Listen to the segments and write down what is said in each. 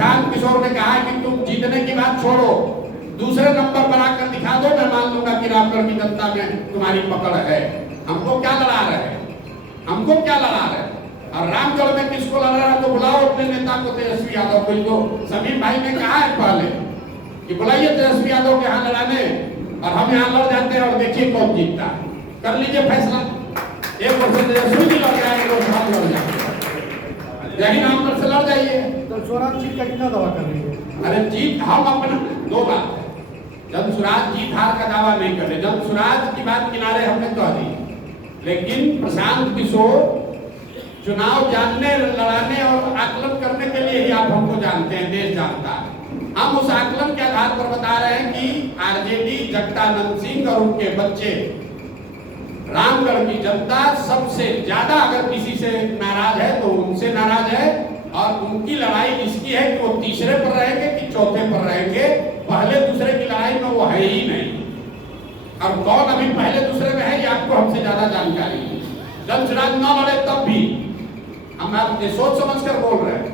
प्रशांत किशोर ने कहा कि तुम जीतने की बात छोड़ो, दूसरे नंबर पर आकर दिखा दो, मैं मान लूंगा कि रामगढ़ की जनता में तुम्हारी पकड़ है। हमको क्या लड़ा रहे हैं, हमको क्या लड़ा रहे हैं? और रामगढ़ में किसको लड़ा रहा है तो बुलाओ अपने नेता को, तेजस्वी यादव को। तो समीर भाई ने कहा है पहले कि बुलाइए तेजस्वी यादव के यहाँ लड़ाने, और हम यहाँ लड़ जाते हैं और देखिए कौन जीतता है। कर लीजिए फैसला, एक वर्ष तेजस्वी जी लड़ जाएंगे, दो साल लड़ जाएंगे, यही रामगढ़ से लड़ जाइए। तो स्वराज जीत का कितना दावा कर रही है? अरे जीत हम अपना, दो बात है, जब स्वराज जीत हार का दावा नहीं कर रहे, जब स्वराज की बात किनारे हमने कह दी, लेकिन प्रशांत किशोर चुनाव जानने, लड़ाने और आकलन करने के लिए ही आप हमको जानते हैं, देश जानता है। हम उस आकलन के आधार पर बता रहे हैं कि आरजेडी, जगदानंद सिंह और उनके बच्चे, रामगढ़ की जनता सबसे ज्यादा अगर किसी से नाराज है तो उनसे नाराज है, और उनकी लड़ाई इसकी है कि वो तीसरे पर रहेंगे कि चौथे पर रहेंगे। पहले दूसरे की लड़ाई में वो है ही नहीं, और कौन अभी पहले दूसरे में है ये आपको हमसे ज्यादा जानकारी है। जब स्वराज न लड़े तब भी हम आपसे सोच समझ कर बोल रहे हैं,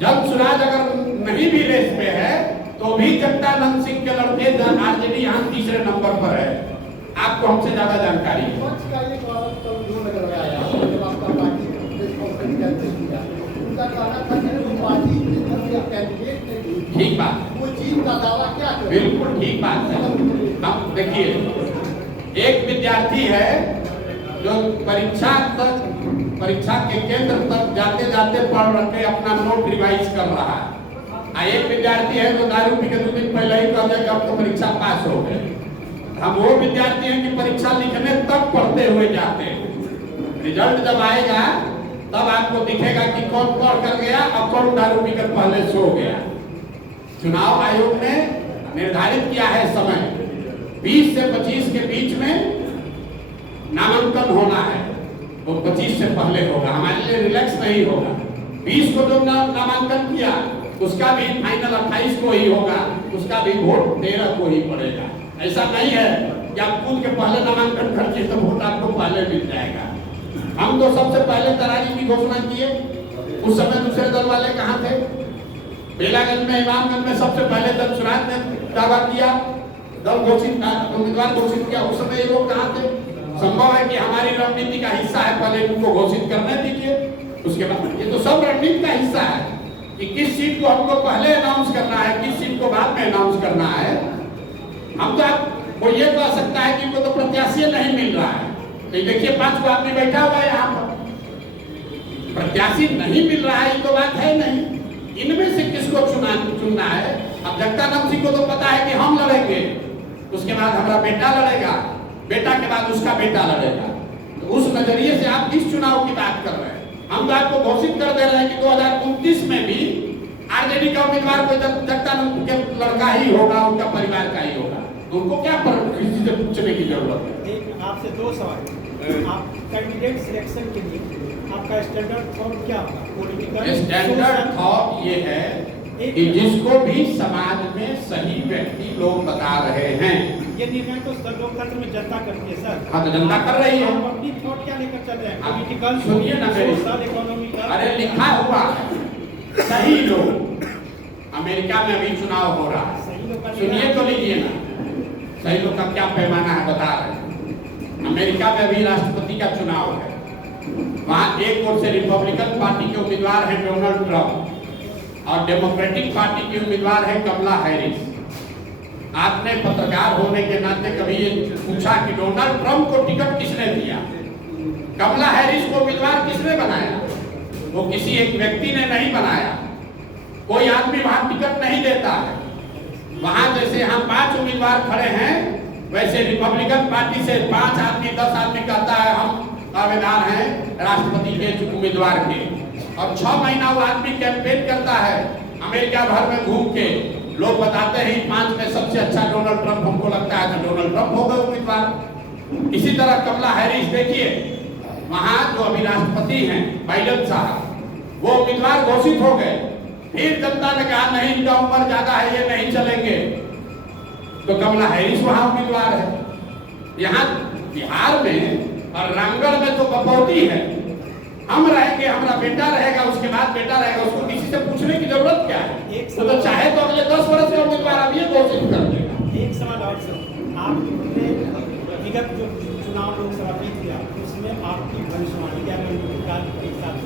जब स्वराज अगर नहीं भी रेस में है तो भी जगदानंद सिंह के लड़के आरजेडी यहाँ तीसरे नंबर पर है, आपको हमसे ज्यादा जानकारी है। ठीक बात, बिल्कुल ठीक बात है। अब देखिए, एक विद्यार्थी है जो परीक्षा के केंद्र तक जाते जाते पढ़ रखे अपना नोट रिवाइज कर रहा है, एक विद्यार्थी है जो दारू पी के 2 दिन पहले ही कह दिया कि अब तो परीक्षा पास हो गए। हम वो विद्यार्थी हैं कि परीक्षा लिखने तक पढ़ते हुए जाते हैं, रिजल्ट जब आएगा तब आपको दिखेगा कि कौन पढ़ कर गया और कौन दारू पीकर पहले सो गया। चुनाव आयोग ने निर्धारित किया है समय, 20 से 25 के बीच में नामांकन होना है, तो 25 से पहले होगा, हमारे लिए रिलैक्स नहीं होगा। 20 को जो नामांकन किया उसका भी फाइनल 28 को ही होगा, उसका भी वोट 13 को ही पड़ेगा। ऐसा नहीं है कि आप खुद के पहले नामांकन खर्चे तो वोट आपको पहले मिल जाएगा। हम तो सबसे पहले तरारी की घोषणा किए, उस समय दूसरे दल वाले कहाँ थे? बेलागंज में, इमामगंज में सबसे पहले दल स्वराज ने दावा किया, दल घोषित, उम्मीदवार घोषित किया, उस समय ये लोग कहाँ थे? संभव है कि हमारी रणनीति का हिस्सा है, पहले उनको घोषित करने दीजिए, उसके बाद। ये तो सब रणनीति का हिस्सा है कि किस सीट को हमको पहले अनाउंस करना है, किस सीट को बाद में अनाउंस करना है। हम तो आपको ये कह सकता है कि इनको तो प्रत्याशी नहीं मिल रहा है, तो देखिए 5 को आदमी बैठा हुआ है यहाँ पर, प्रत्याशी नहीं मिल रहा है, ये तो बात है नहीं। इनमें से किसको चुनना है? अब जगदानंद सिंह को तो पता है कि हम लड़ेंगे, उसके बाद हमारा बेटा लड़ेगा, बेटा के बाद उसका बेटा लड़ेगा, तो उस नजरिए से आप किस चुनाव की बात कर रहे हैं? हम तो आपको घोषित कर दे रहे हैं कि 2029 में भी आरजेडी का उम्मीदवार कोई जगदानंद के लड़का ही होगा, उनका परिवार का ही होगा, तो उनको क्या किसी से पूछने की जरूरत है? एक आपसे 2 सवाल, आप कैंडिडेट सिलेक्शन के लिए आपका स्टैंडर्ड थॉट क्या होगा? पॉलिटिकल स्टैंडर्ड थॉट ये है कि जिसको भी समाज में सही व्यक्ति लोग बता रहे हैं, ये निर्णय तो लोकतंत्र में जनता करती है सर। हाँ तो जनता कर रही है, अपनी थॉट क्या लेकर चल रहे हैं? पॉलिटिकल, सुनिए ना मेरी, इकोनॉमिकल, अरे लिखा हुआ है सही लोग। अमेरिका में अभी चुनाव हो रहा है, सुनिए तो लीजिए ना, सही लोग का क्या पैमाना है बता रहे हैं। अमेरिका में अभी राष्ट्रपति का चुनाव है, वहां एक ओर से रिपब्लिकन पार्टी के उम्मीदवार है डोनाल्ड ट्रंप और डेमोक्रेटिक पार्टी की उम्मीदवार है कमला हैरिस। आपने पत्रकार होने के नाते कभी ये पूछा कि डोनाल्ड ट्रंप को टिकट किसने दिया, कमला हैरिस को उम्मीदवार किसने बनाया? वो किसी एक व्यक्ति ने नहीं बनाया, कोई आदमी वहां टिकट नहीं देता है। वहां जैसे हम 5 उम्मीदवार खड़े हैं, वैसे रिपब्लिकन पार्टी से 5 आदमी 10 आदमी कहता है हम दावेदार हैं राष्ट्रपति के उम्मीदवार के, और 6 महीना वो आदमी कैंपेन करता है अमेरिका भर में घूम के। लोग बताते हैं 5 में सबसे अच्छा डोनाल्ड ट्रंप हमको लगता है, तो डोनाल्ड ट्रंप हो गए उम्मीदवार। इसी तरह कमला हैरिस देखिए, वहां जो अभी राष्ट्रपति हैं बाइडेन साहब, वो उम्मीदवार घोषित हो गए, फिर जनता ने कहा नहीं इनका उम्र ज्यादा है, ये नहीं चलेंगे, तो कमला हैरिस वहां उम्मीदवार है। यहाँ बिहार में और रामगढ़ में तो बपौती है, हम रहेंगे, हमारा बेटा रहेगा, उसके बाद बेटा रहेगा, उसको किसी से पूछने की जरूरत क्या है? वो तो चाहे तो अगले 10 वर्ष का उम्मीदवार अब ये घोषित कर देगा। एक सवाल और सर, आपने विगत जो चुनाव लोकसभा में किया उसमें आपकी भविष्यवाणी या के साथ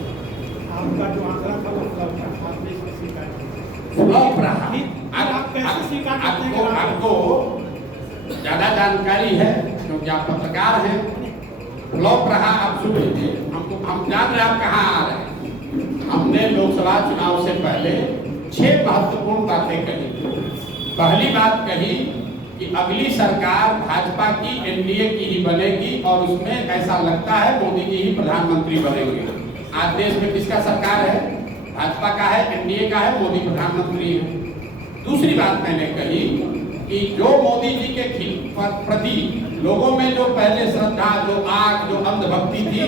आपका जो आंकड़ा था वो फ्लॉप था, आपने इसको स्वीकार किया। फ्लॉप रहा। आप कैसे स्वीकार करते हैं? आपको ज्यादा जानकारी है क्योंकि आप पत्रकार हैं। फ्लॉप रहा, आप सुन लीजिए, हम जान रहे हैं आप कहाँ आ रहे हैं। हमने लोकसभा चुनाव से पहले 6 महत्वपूर्ण बातें कही। पहली बात कही कि अगली सरकार भाजपा की एनडीए की ही बनेगी और उसमें ऐसा लगता है मोदी जी ही प्रधानमंत्री बनेंगे। आज देश में किसका सरकार है? भाजपा का है, एनडीए का है, मोदी प्रधानमंत्री है। दूसरी बात मैंने कही कि जो मोदी जी के प्रति लोगों में जो पहले श्रद्धा, जो आग, जो अंधभक्ति थी,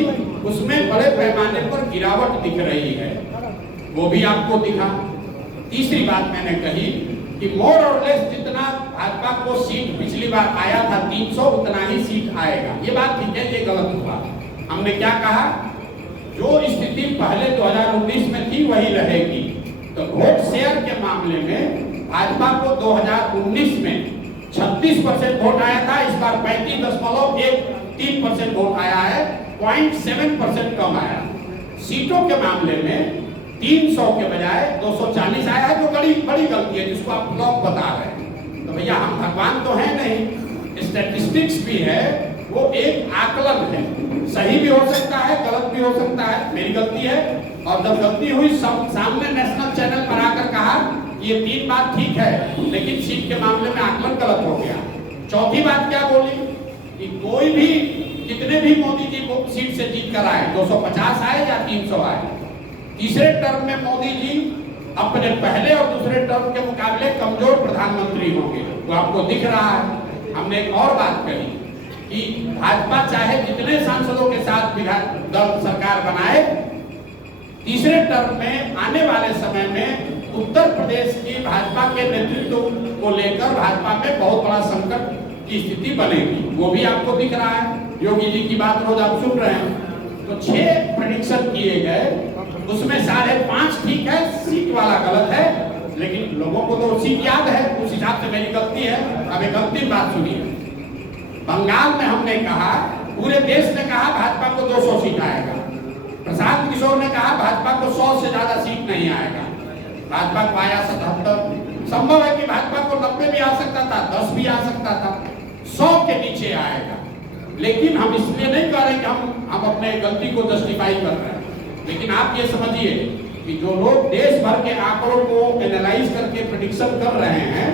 उसमें बड़े पैमाने पर गिरावट दिख रही है, वो भी आपको दिखा। तीसरी बात मैंने कही कि मोर और लेस जितना भाजपा को सीट पिछली बार आया था 300, उतना ही सीट आएगा। ये बात ठीक है, ये गलत हुआ। हमने क्या कहा? जो स्थिति पहले 2019 में थी वही रहेगी। तो वोट शेयर के मामले में भाजपा को 2019 में 36% वोट आया था, इस बार 35.13% वोट आया है, 0.7% कम आया। सीटों के मामले में 300 के बजाय 240 आया है, जो बड़ी गलती है, जिसको आप फ्लॉप बता रहे हैं। तो भैया हम भगवान तो है नहीं, स्टैटिस्टिक्स भी है, वो एक आकलन है, सही भी हो सकता है, गलत भी हो सकता है। मेरी गलती है, और जब गलती हुई सामने नेशनल चैनल पर आकर कहा ये 3 बात ठीक है, लेकिन सीट के मामले में आकलन गलत हो गया। चौथी बात क्या बोली कि कोई भी कितने भी मोदी जी को सीट से जीत कर आए, 250 आए या 300 आए, तीसरे टर्म में मोदी जी अपने पहले और दूसरे टर्म के मुकाबले कमजोर प्रधानमंत्री होंगे, वो आपको दिख रहा है। हमने एक और बात कही कि भाजपा चाहे जितने सांसदों के साथ दल सरकार बनाए, तीसरे टर्म में आने वाले समय में उत्तर प्रदेश की भाजपा के नेतृत्व को लेकर भाजपा में बहुत बड़ा संकट की स्थिति बनेगी, वो भी आपको दिख रहा है। योगी जी की बात रोज आप सुन रहे हैं। तो 6 प्रेडिक्शन किए गए, उसमें 5.5 ठीक है, सीट वाला गलत है, लेकिन लोगों को तो सीट याद है, उस हिसाब से मेरी गलती है। अब एक अंतिम बात सुनिए, बंगाल में हमने कहा, पूरे देश ने कहा भाजपा को 200 सीट आएगा। प्रशांत किशोर ने कहा भाजपा को 100 से ज्यादा सीट नहीं आएगा, भाजपा को आया 77। संभव है कि भाजपा को 90 भी आ सकता था, 10 भी आ सकता था, 100 के नीचे आएगा। लेकिन हम इसलिए नहीं कह रहे कि हम अपने गलती को जस्टिफाई कर रहे हैं, लेकिन आप ये समझिए कि जो लोग देश भर के आंकड़ों को एनालाइज करके प्रेडिक्शन कर रहे हैं,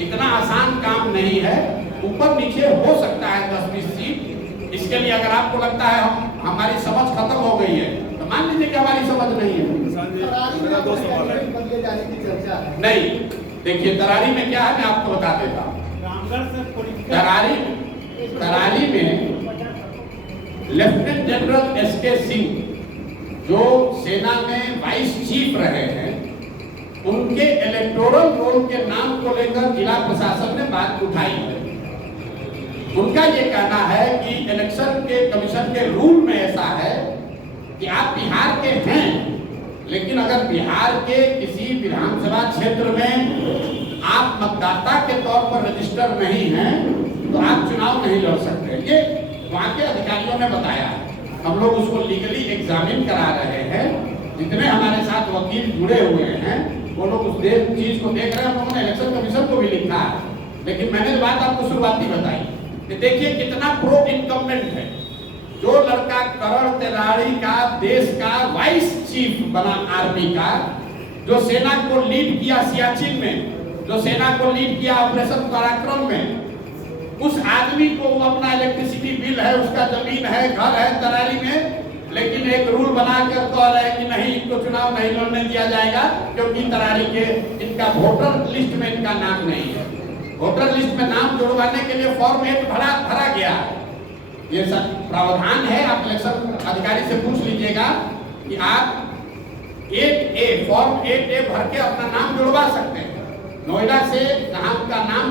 इतना आसान काम नहीं है, ऊपर नीचे हो सकता है 10-20 सीट। इसके लिए अगर आपको लगता है हमारी समझ खत्म हो गई है, तो मान लीजिए कि हमारी समझ नहीं है। नहीं, देखिए तरारी में क्या है, मैं आपको बता देता हूँ। तरारी में लेफ्टिनेंट जनरल एसके सिंह, जो सेना में वाइस चीफ रहे हैं, उनके इलेक्टोरल रोल के नाम को लेकर जिला प्रशासन ने बात उठाई है। उनका ये कहना है कि इलेक्शन के कमीशन के रूल में ऐसा है कि आप बिहार के हैं, लेकिन अगर बिहार के किसी विधानसभा क्षेत्र में आप मतदाता के तौर पर रजिस्टर नहीं हैं, तो आप चुनाव नहीं लड़ सकते। ये वहाँ के अधिकारियों ने बताया। हम लोग उसको लीगली एग्जामिन करा रहे हैं। जितने हमारे साथ वकील जुड़े हुए हैं, वो लोग उस चीज को देख रहे हैं। उन्होंने इलेक्शन कमीशन को भी लिखा है, लेकिन मैंने बात आपको शुरुआती बताई कि देखिए कितना प्रो इनकम्बेंट है। जो लड़का करण तिवारी का देश का वाइस चीफ बना आर्मी का, जो सेना को लीड किया सियाचिन में, जो सेना को लीड किया ऑपरेशन पराक्रम में, उस आदमी को वो अपना इलेक्ट्रिसिटी बिल है, उसका जमीन है, घर है तरारी में, लेकिन एक रूल बना कर कह रहे हैं कि नहीं, इनको चुनाव नहीं लड़ने दिया जाएगा क्योंकि तरारी के इनका वोटर लिस्ट में इनका नाम नहीं है। वोटर लिस्ट में नाम जुड़वाने के लिए फॉर्म 8 भरा गया। ये सब प्रावधान है, आप इलेक्शन अधिकारी से पूछ लीजिएगा कि आप 8A फॉर्म 8A भर के अपना नाम जुड़वा सकते हैं। नोएडा से जहां का नाम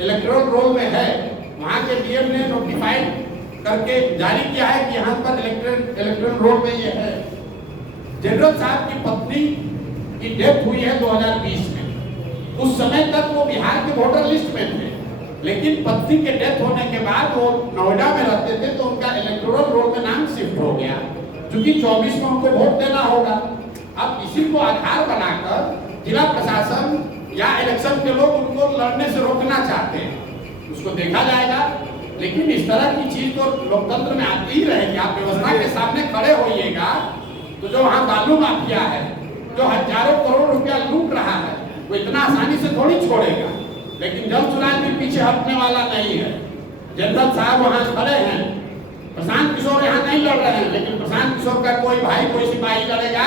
इलेक्टोरल रोल में है, वहां के डीएम ने नोटिफाइड करके जारी किया है कि यहाँ पर इलेक्ट्रॉन रोड में ये है। जनरल साहब की पत्नी की डेथ हुई है 2020 में। उस समय तक वो बिहार के वोटर लिस्ट में थे, लेकिन पत्नी के डेथ होने के बाद वो नोएडा में रहते थे, तो उनका इलेक्टोरल रोल में नाम शिफ्ट हो गया, क्योंकि 24 में उनको वोट देना होगा। अब इसी को आधार बनाकर जिला प्रशासन या इलेक्शन के लोग उनको लड़ने से रोकना चाहते हैं, उसको देखा जाएगा। लेकिन इस तरह की चीज तो लोकतंत्र में आती ही रहेगी। आप व्यवस्था के सामने खड़े होइएगा तो जो वहाँ बालू माफिया है, जो हजारों करोड़ रुपया लूट रहा है, वो इतना आसानी से थोड़ी छोड़ेगा। लेकिन जल चुनाव के पीछे हटने वाला नहीं है। जनरल साहब वहाँ खड़े हैं, प्रशांत किशोर यहाँ नहीं लड़ रहे हैं, लेकिन प्रशांत किशोर का कोई भाई कोई सिपाही लड़ेगा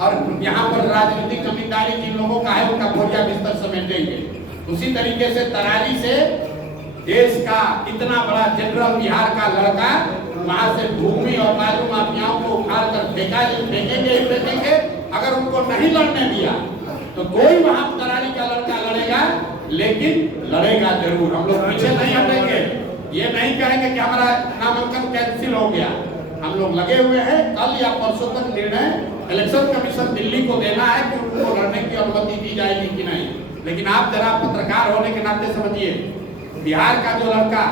और यहाँ पर राजनीतिक जमींदारी जिन लोगों का है उनका बोरिया बिस्तर समेटेंगे। उसी तरीके से तरारी से देश का इतना बड़ा जनरल बिहार का लड़का वहां से भूमि और बालू माफियाओं को उखाड़ कर फेंकेंगे। अगर उनको नहीं लड़ने दिया तो कोई वहां तरारी का लड़का लड़ेगा, लेकिन लड़ेगा जरूर। हम लोग पीछे नहीं हटेंगे, ये नहीं कहेंगे कि हमारा नामांकन कैंसिल हो गया। हम लोग लगे हुए हैं। कल या परसों तक निर्णय इलेक्शन कमीशन दिल्ली को देना है कि उनको लड़ने की अनुमति दी जाएगी कि नहीं। लेकिन आप जरा पत्रकार होने के नाते समझिए, बिहार का जो लड़का